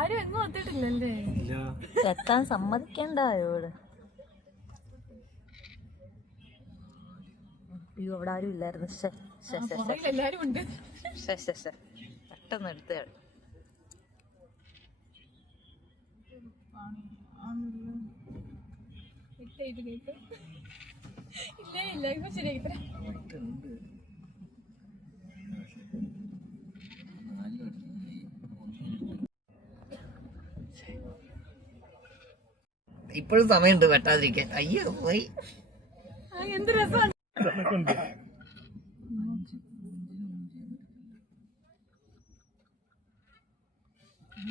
ആരും എങ്ങും എത്തിയിട്ടില്ലല്ലേ? എത്താൻ സമ്മതിക്കണ്ടായോട്. അയ്യോ അവിടെ ആരും ഇല്ലായിരുന്നു. എല്ലാരും ഉണ്ട്. പെട്ടെന്ന് എടുത്തയാൾ. ഇല്ല ഇപ്പൊ ശരിയാക്കി തരാം. ഇപ്പോഴും സമയമുണ്ട് വെട്ടാതിരിക്കാൻ. അയ്യോ പോയി. എന്ത് രസമാണ്.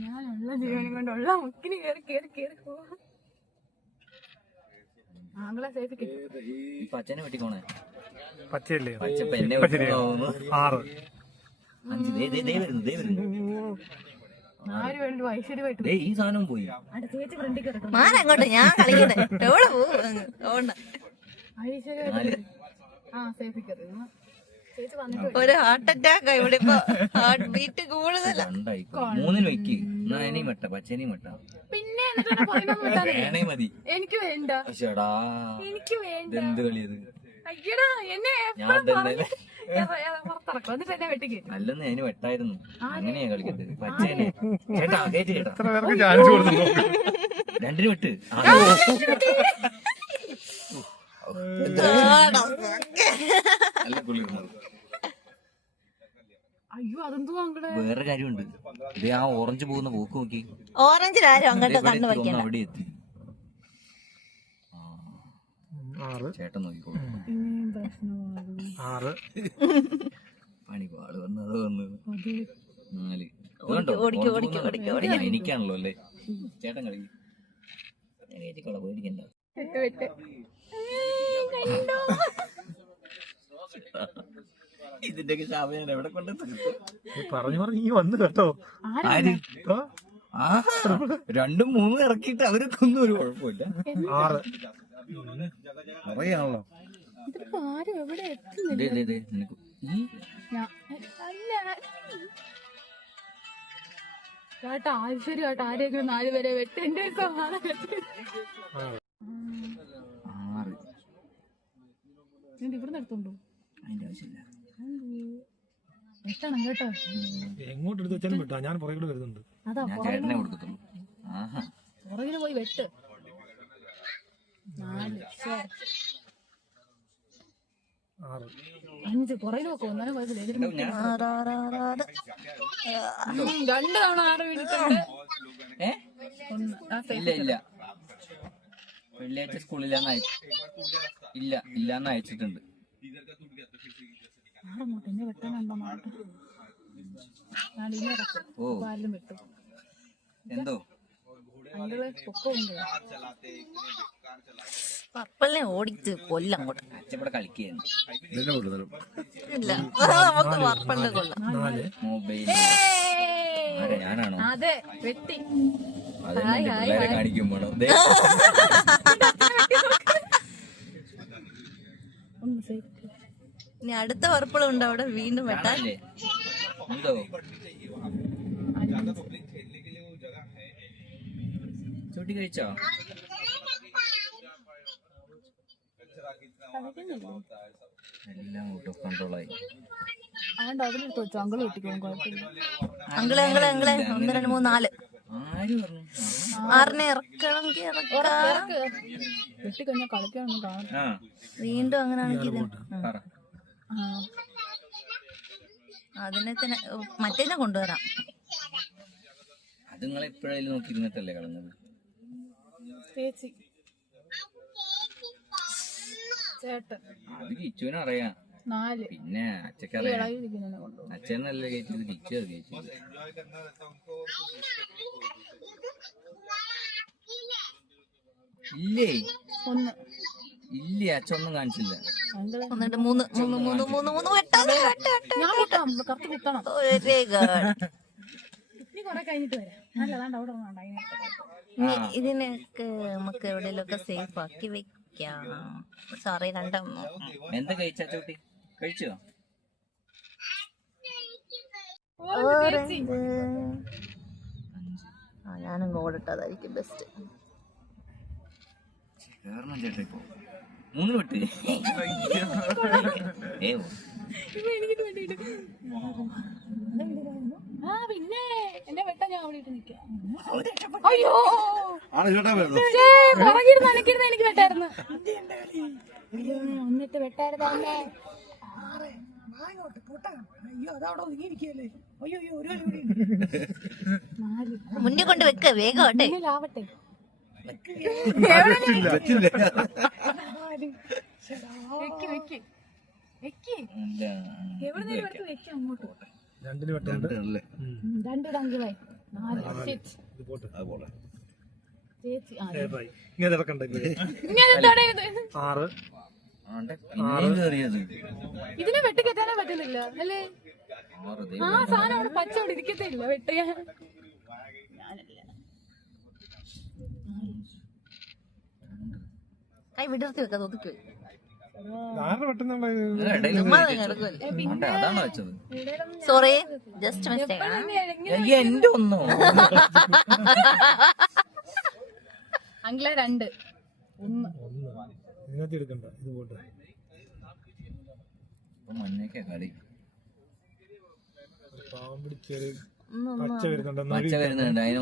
ഞാനുള്ള ജീവനും കൊണ്ടുള്ള മുക്കിന് കേറി കേറി കേറി പോവാ. ആങ്ങളെ സേഫ് കിട്ടും. പച്ചനെ വെട്ടിക്കോണേ. പച്ചയല്ലേ? പച്ച പെന്നെ വെട്ടിക്കോന്നു. 6 5 ദേ വരുന്നു. ഈ സാധനം പോയി. മാനങ്ങോട്ട് ഞാൻ കളിക്കുന്നത് എവിടെ പോവും. ഒരു ഹാർട്ട് അറ്റാക്ക് ഇവിടെ ഇപ്പൊ. ഹാർട്ട് ബീറ്റ് കൂടുതലാ. 3 വെക്ക്. എന്നാ ഇനിയും വെട്ട. പച്ചനെയും വെട്ട. പിന്നെ വേണേ മതി. എനിക്ക് വേണ്ട. എനിക്ക് വേണ്ട. എന്ത് കളിയത്? അയ്യടാ എന്നെ ഞാൻ തന്നെ അല്ലെന്ന് അതിന് വെട്ടായിരുന്നു. അങ്ങനെയാ കളിക്കട്ടെ. പച്ചേനെ ചേട്ടാ കേട്ട് കേട്ടാ. 2 വെട്ട്. നല്ല കുളിർന്നത്. അയ്യോ അതെന്തോ വേറെ കാര്യമുണ്ട്. ഇത് ആ ഓറഞ്ച് പോകുന്ന പോക്ക് നോക്കി. ഓറഞ്ചിലാരും അങ്ങോട്ട് കണ്ണു വയ്ക്കണം. അവിടെ എത്തി. ചേട്ടൻ നോക്കിക്കോളൂ. 6 പണിപാട് വന്നത് വന്നത്. 4 എനിക്കാണല്ലോ അല്ലേ? ചേട്ടൻ കളി. ഞാൻ പേടിക്കണ്ട. ഇതിന്റെ ശാപം ഞാൻ എവിടെ കൊണ്ട് പറഞ്ഞു ഈ വന്നു കേട്ടോ. ആര്? 2, 3 ഇറക്കിയിട്ട് അവരൊക്കെ ഒന്നും ഒരു കുഴപ്പമില്ല. 6 അറിയാണല്ലോ. ആരും എവിടെ ചേട്ടാ ആശ്ചര്യമായിട്ട് ആരെങ്കിലും 4 പേരെ വെട്ടേണ്ട. 6 ഇവിടുന്ന് എടുത്തോണ്ടോ? അതിന്റെ ആവശ്യമില്ല. വെട്ടണം കേട്ടോ. എങ്ങോട്ട് എടുത്ത് വെച്ചാലും വെട്ടാ. ഞാൻ പുറകെ വരുന്നുണ്ട്. അതാ ഞാൻ ചേട്ടനെ കൊടുക്കത്തുള്ളൂ. പുറകിന് പോയി വെട്ട്. 4 5 പുറകിൽ നോക്കോ. ഒന്നാലും കുഴപ്പമില്ല. 2 തവണ 6 വീണിട്ടുണ്ട്. ഇല്ല വെള്ളിയാഴ്ച സ്കൂളില്ലാന്ന് ഇല്ലാന്ന് അയച്ചിട്ടുണ്ട്. എന്തോ പപ്പലിനെ ഓടിച്ച് കൊല്ലം അങ്ങോട്ട്. അച്ഛവിടെ കളിക്കുകയായിരുന്നു. ഇല്ല നമുക്ക് പപ്പലിനെ കൊല്ലാം. മൊബൈൽ ഞാനാണോ? അതെ വെട്ടി. പിള്ളേരെ കാണിക്കുമ്പോഴോ ഇനി അടുത്ത പർപ്പിളുണ്ട് അവിടെ വീണ്ടും വെട്ടാൻ. എന്തോ ചൂട്ടി കഴിച്ചോ? എല്ലാം ഔട്ട് ഓഫ് കൺട്രോളായി. അതുകൊണ്ട് അവിടെ എടുത്ത് വെച്ചു. അങ്കിള് വെട്ടിക്കോളും. കുഴപ്പമില്ല. അങ്കിളെ 1 2 3 4 ആര് പറഞ്ഞു? 6നെ ഇറക്കണമെങ്കിൽ ഇറക്കാം. വെട്ടിക്കഴിഞ്ഞാൽ കളിക്കാനൊന്നും കാണാം. വീണ്ടും അങ്ങനാണെങ്കിൽ അതിനെ തന്നെ മറ്റേനെ കൊണ്ടുവരാം. അത് നിങ്ങളെ എപ്പോഴായാലും നോക്കിയിരുന്നിട്ടല്ലേ കളഞ്ഞത്? ചേച്ചി ചേട്ടൻ അത് കിച്ചുവിനും അറിയാം. 4 പിന്നെ അച്ഛക്കറിയാം. അച്ഛനല്ലേ കഴിച്ചത്? കിച്ചു അത് കഴിച്ചത്. ഇല്ലേ 1 ഇല്ല. അച്ഛൻ ഒന്നും കാണിച്ചില്ല. 1 2 3 3 വെട്ടാം. ഞാൻ വെട്ടാം. കറക്റ്റ് കുത്തണം. നീ കൊറേ കഴിഞ്ഞിട്ട് വരാം. നല്ലതാണ്ട് അവിടെ ഇതിനൊക്കെ നമുക്ക് എവിടെയെങ്കിലൊക്കെ സേഫ് ആക്കി വെക്കാം. സോറി 2 എന്താ കഴിച്ചാ ചോട്ടി? കഴിച്ചോ? ഞാനും ഓടിട്ടതായിരിക്കും ബെസ്റ്റ്. കേറണം ചേട്ടാ ഇപ്പൊ 3 വെട്ട് ഇപ്പൊ എനിക്കിത് വേണ്ടിട്ട് ആ പിന്നെ എന്റെ വെട്ട ഞാൻ അവിടെ ഇട്ട് നിക്കാം. അയ്യോ പുറകിരുന്ന് അനക്കിരുന്ന് എനിക്ക് വെട്ടായിരുന്നു. എന്നിട്ട് വെട്ടായിരുന്നല്ലേ മുന്നിൽ കൊണ്ട് വെക്ക വേഗം ആട്ടെ. ആവട്ടെ എവിടെ വെക്കാം അങ്ങോട്ട്. രണ്ടിന് വെട്ടുണ്ട്. രണ്ട് ടങ്കിലായി 4 ഇത് പോട്ടെ. ചേച്ചി ഇങ്ങനെ ഇറക്കണ്ട. ഇങ്ങനെ തൊടരുത്. 6 ഇതിനെ വെട്ടിക്കെറ്റാനേ പറ്റുന്നില്ല അല്ലേ? ആ സാധനം അവിടെ പച്ച അവിടെ ഇരിക്കത്തേ ഇല്ല വെട്ടിയാ. കൈ വിടർത്തി വെക്കാതെ ഒതുക്കി വെക്കും. 6 വെട്ടുന്നുള്ള അതാണ് വെച്ചത്. Sorry, just mistake. എന്റെ ഒന്നോ അങ്കിളെ 2 1 ഇതിനകത്ത് എടുക്കണ്ട. ഇത് പോട്ടെ. മഞ്ഞൊക്കെ കളി പാവം പിടിച്ചൊരു പച്ച വരുന്നുണ്ട്. പച്ച വരുന്നുണ്ട് അതിന്